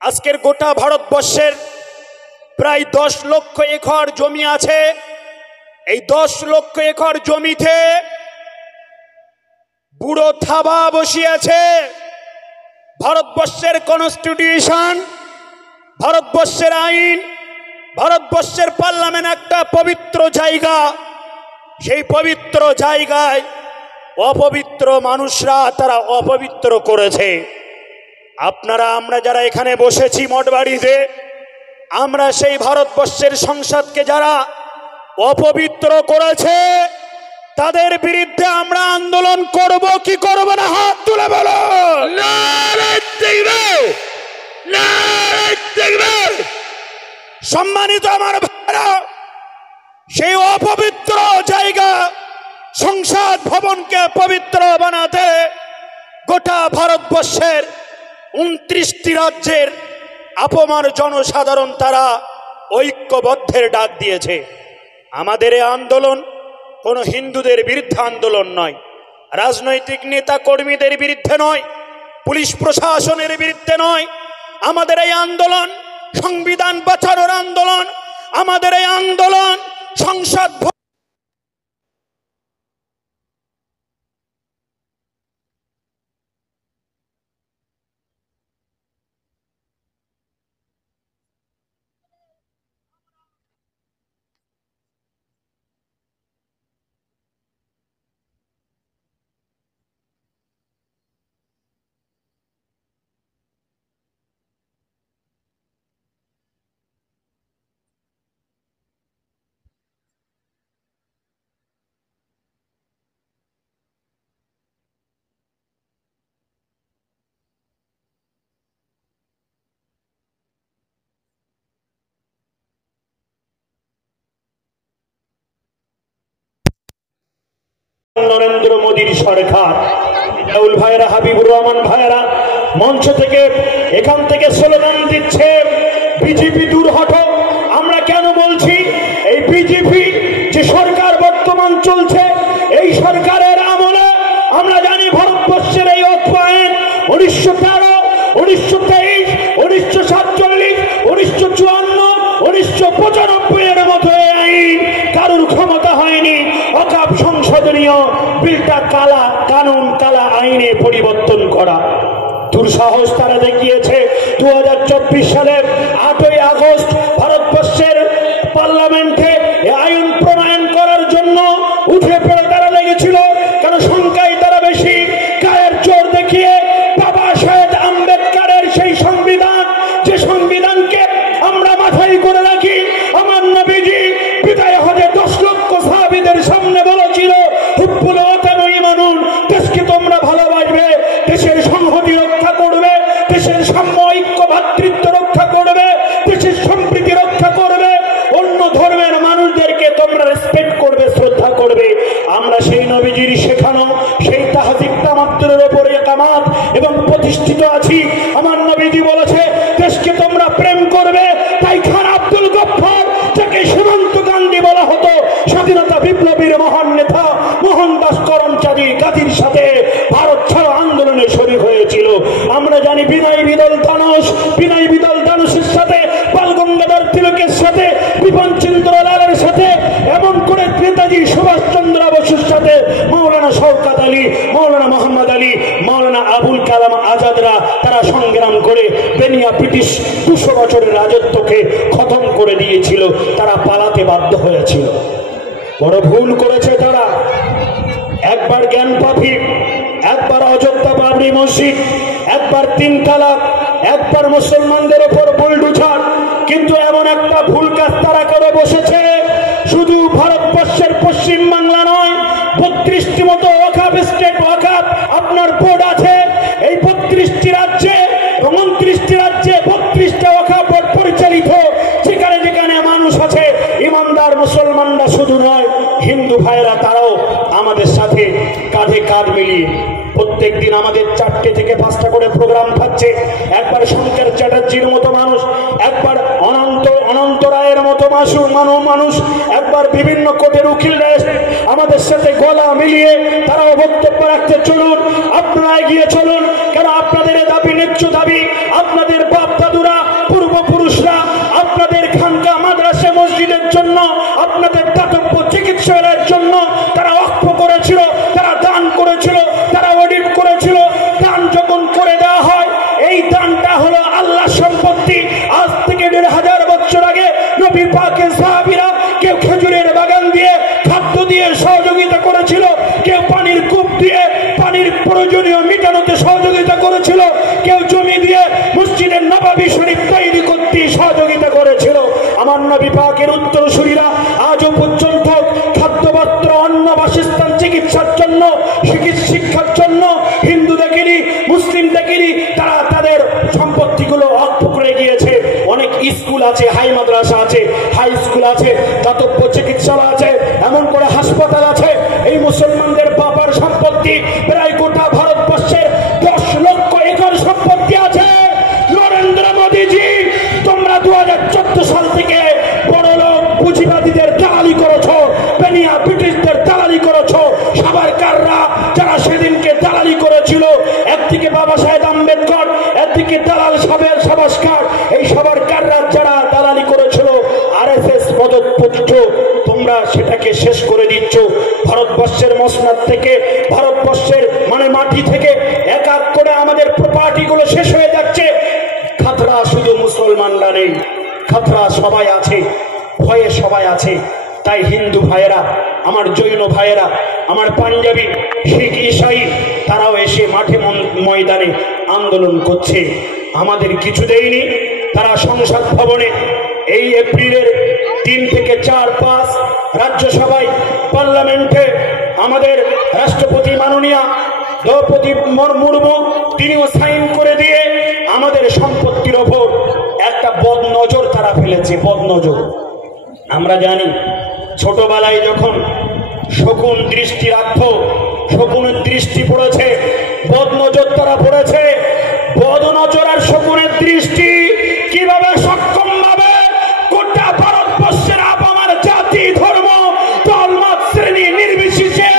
আজকের গোটা ভারতবর্ষের প্রায় 10 লক্ষ একর জমি আছে। এই 10 লক্ষ একর জমিতে বুড়ো থাবা বসিয়েছে। ভারতবর্ষের কনস্টিটিউশন, ভারতবর্ষের আইন, ভারতবর্ষের পার্লামেন্ট একটা পবিত্র জায়গা। সেই পবিত্র জায়গায় অপবিত্র মানুষরা তারা অপবিত্র করেছে। আপনারা আমরা যারা এখানে বসেছি মঠবাড়িতে, আমরা সেই ভারতবর্ষের সংসদকে যারা অপবিত্র করেছে তাদের বিরুদ্ধে আমরা আন্দোলন করব কি করব না? হাত তুলে বলো। সম্মানিত আমার ভাইরা, সেই অপবিত্র জায়গা সংসদ ভবনকে পবিত্র বানাতে গোটা ভারতবর্ষের 29টি রাজ্যের আপমার জনসাধারণ তারা ঐক্যবদ্ধের ডাক দিয়েছে। আমাদের এই আন্দোলন কোনো হিন্দুদের বিরুদ্ধে আন্দোলন নয়, রাজনৈতিক নেতা কর্মীদের বিরুদ্ধে নয়, পুলিশ প্রশাসনের বিরুদ্ধে নয়। আমাদের এই আন্দোলন সংবিধান বাঁচানোর আন্দোলন। আমাদের এই আন্দোলন সংসদ নরেন্দ্র মোদীর সরকার, রাহুল ভাইরা, হাবিবুর রহমান ভাইরা মঞ্চ থেকে এখান থেকে স্লোগান দিচ্ছে বিজেপি দূর হটো। আমরা কেন বলছি এই বিজেপি যে সরকার বর্তমান চলছে, এই সরকারের আমলে আমরা জানি ভারতবর্ষের এই অধ্যায়ন 1913, 1923, 1947, 1954, 1995 এর মতো আইন কারুর ক্ষমতা হয়নি ওয়াকফ সংশোধনীয় বিলটা কালা কানুন, কালা আইনে পরিবর্তন করা। দুঃসাহস তারা দেখিয়েছে। 2024 সালের 8ই আগস্ট ভারতবর্ষের পার্লামেন্টে আইন প্রণয়ন করার জন্য উঠে পড়ে তারা লেগেছিল। কেন? সংখ্যায় তারা বেশি। গায়ের জোর দেখিয়ে বাবা সাহেব আম্বেদকরের সেই সংবিধান, যে সংবিধানকে আমরা মাথায় করে রাখি, আমার নবীজি বিদায় হজে 10 লক্ষ সাহাবীদের সামনে বলেছিল হুব্বুল ওয়াতান ওয়া ঈমানুন, দেশকে তোমরা ভালোবাসবে, দেশের সংহতি রক্ষা করবে, দেশের সাম্য ঐক্য ভ্রাতৃত্ব রক্ষা করবে, দেশের সম্প্রীতি রক্ষা করবে, অন্য ধর্মের মানুষদেরকে তোমরা রেসপেক্ট করবে, শ্রদ্ধা করবে। আমরা সেই নবীজির শেখানো সেই তাহজিব তামাদ্দুরের উপরে কামাত এবং প্রতিষ্ঠিত আছি। আমার নবীজি বলেছে দেশকে তোমরা প্রেম করবে। তাই খান আব্দুল গফফার, যাকে সীমান্ত গান্ধী বলা হতো, স্বাধীনতা বিপ্লবীর মহান নেতা মোহনদাস করমচাঁদী গান্ধীর সাথে ভারত ছাড়ো আন্দোলনে শরীক হয়েছিল। আমরা জানি বিনয় বিদল দানুষের সাথে, বাল গঙ্গাধর তিলকের সাথে, বিপিন চন্দ্র লালের সাথে, এমন করে নেতাজি সুভাষ চন্দ্র বসুর সাথে মাওলানা শওকত আলী, মাওলানা মোহাম্মদ আলী, মাওলানা আবুল কালাম আজাদরা তারা সংগ্রাম করে বেনিয়া ব্রিটিশ 200 বছরের রাজত্বকে খতম করে দিয়েছিল। তারা পালাতে বাধ্য হয়েছিল। বড় ভুল করেছে তারা। একবার জ্ঞানপাপী, একবার অযোধ্যা বাবরি মসজিদ, একবার 3 তালাক, একবার মুসলমানদের উপর বুলডোজার। কিন্তু এমন একটা ভুল কাজ তারা করে বসেছে, শুধু ভারতবর্ষের পশ্চিম বাংলা নয়, 32টি মতো ওয়াকফ স্টেট ওয়াকফ আপনার বোর্ড আছে। এই 32টি রাজ্যে এবং 29টি রাজ্যে 32টা ওয়াকফ বোর্ড পরিচালিত। যেখানে যেখানে মানুষ আছে, ইমানদার মুসলমানরা শুধু নয়, হিন্দু ভাইরা তারাও আমাদের সাথে কাঁধে কাঁধ মিলিয়ে প্রত্যেক দিন আমাদের 4টে থেকে 5টা করে প্রোগ্রাম থাকছে। একবার শঙ্কর চ্যাটার্জির মতো মানুষ, একবার অনন্ত রায়ের মতো মানুষ, একবার বিভিন্ন কোর্টের উকিলরা আমাদের সাথে গলা মিলিয়ে তারাও বক্তব্য রাখতে। চলুন, আপনারা এগিয়ে চলুন। কেন? আপনাদের দাবি ন্যায্য দাবি। আপনাদের বাপ দাদুরা নবাবী শরীফ তৈরি করতে সহযোগিতা করেছিল। আমার নবী পাকের উত্তরসূরিরা আজও পর্যন্ত খাদ্য বস্ত্র অন্ন বাসস্থান চিকিৎসার জন্য শিক্ষার জন্য হিন্দু দেখিনি মুসলিম দেখিনি তারা তাদের সম্পত্তিগুলো অক্ষ করে গিয়েছে। অনেক স্কুল আছে, হাই মাদ্রাসা আছে, হাই স্কুল আছে, দাতব্য চিকিৎসালয় আছে, এমন করে হাসপাতাল আছে। এই মুসলমানদের বাবার সম্পত্তি প্রায় গোটা ভারতবর্ষের 10 লক্ষ একর সম্পত্তি আছে। নরেন্দ্র মোদীজি, তোমরা 2014 সাল থেকে বড় লোক পুঁজিবাদীদের দালালি করেছো, বেনিয়া ব্রিটিশদের দালালি করেছো। সাবারকাররা যারা সেদিনকে দালালি করেছিল, একদিকে বাবা সাহেব আম্বেদকর, একদিকে দালাল সাবাসকার, এই সাবারকাররা যারা দালালি করেছিল আরএসএস পদপুষ্ট, তোমরা সেটাকে শেষ করে দিচ্ছ। ভারতবর্ষের মসনদ থেকে, ভারতবর্ষের মাটি থেকে এক এক করে আমাদের প্রপার্টিগুলো শেষ হয়ে যাচ্ছে। খাতরা শুধু মুসলমানরা নেই, খাতরা সবাই আছে, ভয়ে সবাই আছে। তাই হিন্দু ভাইয়েরা, আমার জৈন ভাইয়েরা, আমার পাঞ্জাবি, শিখ, ইসাই, তারাও এসে মাঠে ময়দানে আন্দোলন করছে। আমাদের কিছু দেয়নি। তারা সংসদ ভবনে এই এপ্রিলের 3 থেকে 4, 5 রাজ্যসভায় পার্লামেন্টে আমাদের রাষ্ট্রপতি মাননীয় দ্রৌপদী মুর্মু তিনিও সাইন করে দিয়ে আমাদের সম্পত্তির ওপর একটা বদনজর তারা ফেলেছে, বদনজর। আমরা জানি ছোটবেলায় যখন শকুন দৃষ্টি রাখত, শকুনের দৃষ্টি পড়েছে, বদনজর তারা পড়েছে। বদনজর আর শকুনের দৃষ্টি কিভাবে সক্ষম ভাবে গোটা ভারতবর্ষের আপামার জাতি ধর্ম দলমত শ্রেণী নির্বিশেষে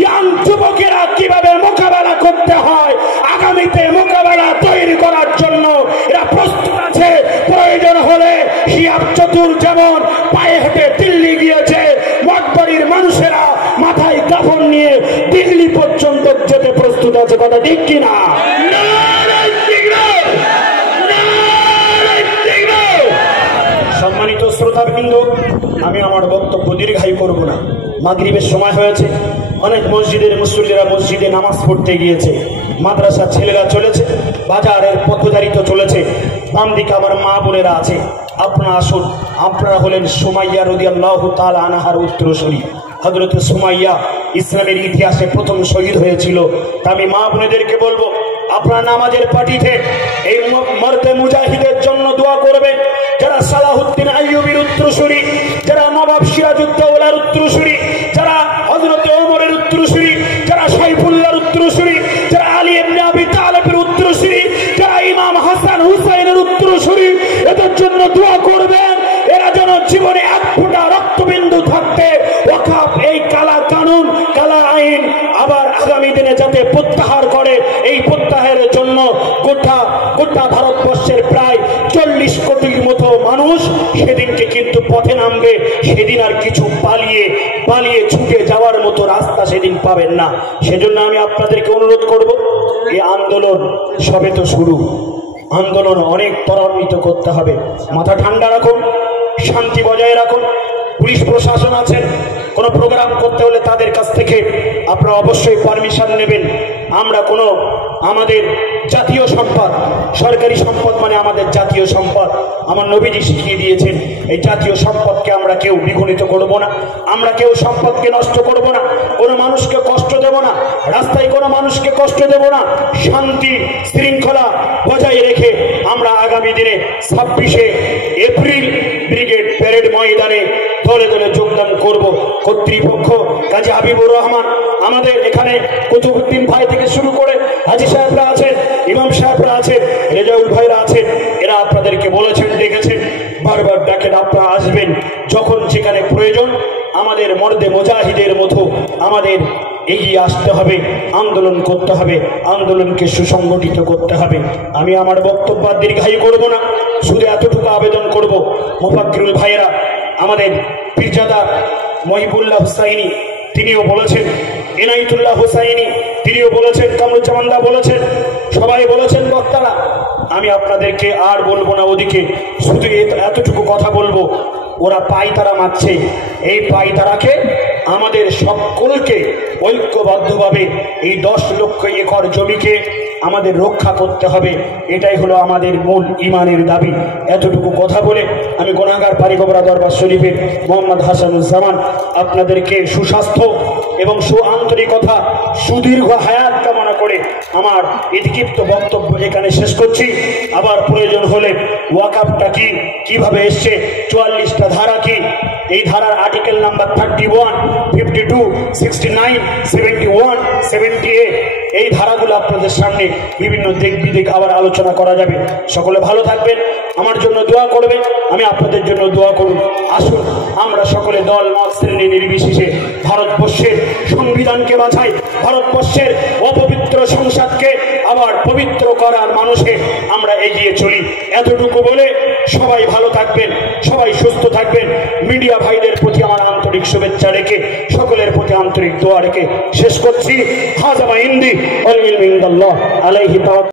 ইয়াং যুবকেরা কিভাবে মোকাবেলা করতে হয়, আগামীতে মোকাবেলা তৈরি করার জন্য এরা প্রস্তুত আছে। প্রয়োজন হলে শিয়াব চতুর যেমন পায়ে হেঁটে দিল্লি গিয়েছে, মঠবাড়ির মানুষেরা মাথায় কাফন নিয়ে দিল্লি পর্যন্ত যেতে প্রস্তুত আছে। কথা ঠিক কিনা? সম্মানিত শ্রোতাবৃন্দ, আমি আমার বক্তব্য দীর্ঘায়ু করব না। মাগরিবের সময় হয়েছে, অনেক মসজিদের মুসল্লিরা মসজিদে নামাজ পড়তে গিয়েছে, মাদ্রাসার ছেলেরা চলেছে, বাজারের পথচারিত চলেছে। বাম দিকে আমার মা বোনেরা আছে, আপনারা আসুন। আপনারা হলেন সুমাইয়া রাদিয়াল্লাহু তাআলা আনহার উত্তরসূরি। হযরত সুমাইয়া ইসলামের ইতিহাসে প্রথম শহীদ হয়েছিল। তা আমি মা বোনেদেরকে বলবো, আপনারা নামাজের পার্টিতে এই মর্দে মুজাহিদের জন্য দোয়া করবেন, যারা সালাহুদ্দিন আইয়ুবীর উত্তরসূরি, যারা নবাব সিরাজউদ্দৌলার উত্তরসূরি, যারা হযরত ওমরের উত্তরসূরি, যারা সাইফুল্লাহর উত্তরসূরি, যারা আলী ইবনে আবি তালেবের উত্তরসূরি, যারা ইমাম হাসান হুসাইনের উত্তরসূরি, এদের জন্য দোয়া করবেন। এরা যেন জীবনে এক ফোঁটা রক্তবিন্দু থাকতে ওয়াকফ এই কালা কানুন, কালা আইন আবার আগামী দিনে যাতে প্রত্যাহার করে, এই প্রত্যাহারের জন্য গোটা ভারতবর্ষের প্রায় 40 কোটির মতো মানুষ সেদিনকে কিন্তু পথে নামবে। সেদিন আর কিছু পালিয়ে ছুটে যাওয়ার মতো রাস্তা সেদিন পাবেন না। সেজন্য আমি আপনাদেরকে অনুরোধ করব, এই আন্দোলন সবে তো শুরু, আন্দোলন অনেক ত্বরান্বিত করতে হবে। মাথা ঠান্ডা রাখুন, শান্তি বজায় রাখুন। পুলিশ প্রশাসন আছেন, কোনো প্রোগ্রাম করতে হলে তাদের কাছ থেকে আপনারা অবশ্যই পারমিশন নেবেন। আমরা আমাদের জাতীয় সম্পদ, সরকারি সম্পদ মানে আমাদের জাতীয় সম্পদ। আমার নবীজি শিখিয়ে দিয়েছেন, এই জাতীয় সম্পদকে আমরা কেউ দ্বিগুণিত করব না, আমরা কেউ সম্পদকে নষ্ট করব না, কোনো মানুষকে কষ্ট দেব না, রাস্তায় কোনো মানুষকে কষ্ট দেব না। শান্তি শৃঙ্খলা বজায় রেখে আমরা আগামী দিনে 26শে এপ্রিল ব্রিগেড প্যারেড ময়দানে দলে দলে যোগদান করব। কর্তৃপক্ষ কাজী হাবিবুর রহমান, আমাদের এখানে কুতুবউদ্দিন ভাই থেকে শুরু করে হাজী সাহেবরা আছেন, ইমাম সাহেবরা আছেন, রেজাউল ভাইরা আছেন, এরা আপনাদেরকে বলেছেন, ডেকেছেন, বারবার ডাকেন, আপনারা আসবেন। যখন যেখানে প্রয়োজন আমাদের মর্দে মুজাহিদের মতো আমাদের এগিয়ে আসতে হবে, আন্দোলন করতে হবে, আন্দোলনকে সুসংগঠিত করতে হবে। আমি আমার বক্তব্য দীর্ঘায়ু করব না, শুধু এতটুকু আবেদন করব, মুফাক্কিরুল ভাইয়েরা, আমাদের পীরজাদা মহিবুল্লাহ হুসাইনি তিনিও বলেছেন, ইনায়েতুল্লাহ হুসাইনি তিনিও বলেছেন, কামরুজ্জামানদা বলেছেন, সবাই বলেছেন বক্তারা। আমি আপনাদেরকে আর বলবো না ওদিকে, শুধু এতটুকু কথা বলবো, ওরা পায়তারা মারছে, এই পায়তারাকে আমাদের সকলকে ঐক্যবদ্ধভাবে এই 10 লক্ষ একর জমিকে আমাদের রক্ষা করতে হবে, এটাই হলো আমাদের মূল ইমানের দাবি। এতটুকু কথা বলে আমি গুনাহগার পারিকবরা দরবার শরীফের মোহাম্মদ হাসানুজ্জামান আপনাদেরকে সুস্বাস্থ্য এবং সুআন্তরিকতা, সুদীর্ঘ হায়াত কামনা করে আমার ইতিক্ষিপ্ত বক্তব্য এখানে শেষ করছি। আবার প্রয়োজন হলে ওয়াকাফটা কি, কিভাবে এসছে, 44টা ধারা কি, এই ধারার আর্টিকেল নাম্বার 31, 52, 69, 71, 78, এই ধারাগুলো আপনাদের সামনে বিভিন্ন দিক বিদিক আবার আলোচনা করা যাবে। সকলে ভালো থাকবেন, আমার জন্য দোয়া করবেন, আমি আপনাদের জন্য দোয়া করুন। আসুন আমরা সকলে দল মত শ্রেণী নির্বিশেষে ভারতবর্ষের সংবিধানকে বাঁচাই, ভারতবর্ষের অপবিত্র সংসদকে আবার পবিত্র করার মানুষে আমরা এগিয়ে চলি। এতটুকু বলে সবাই ভালো থাকবেন, সবাই সুস্থ থাকবেন। মিডিয়া ভাইদের প্রতি আমার আন্তরিক শুভেচ্ছা রেখে, সকলের প্রতি আন্তরিক দোয়া রেখে শেষ করছি। হাজা মা ইন্দি ওয়াল ইলমু ইনদাল্লাহ আলাইহি তাওয়াক্কাল।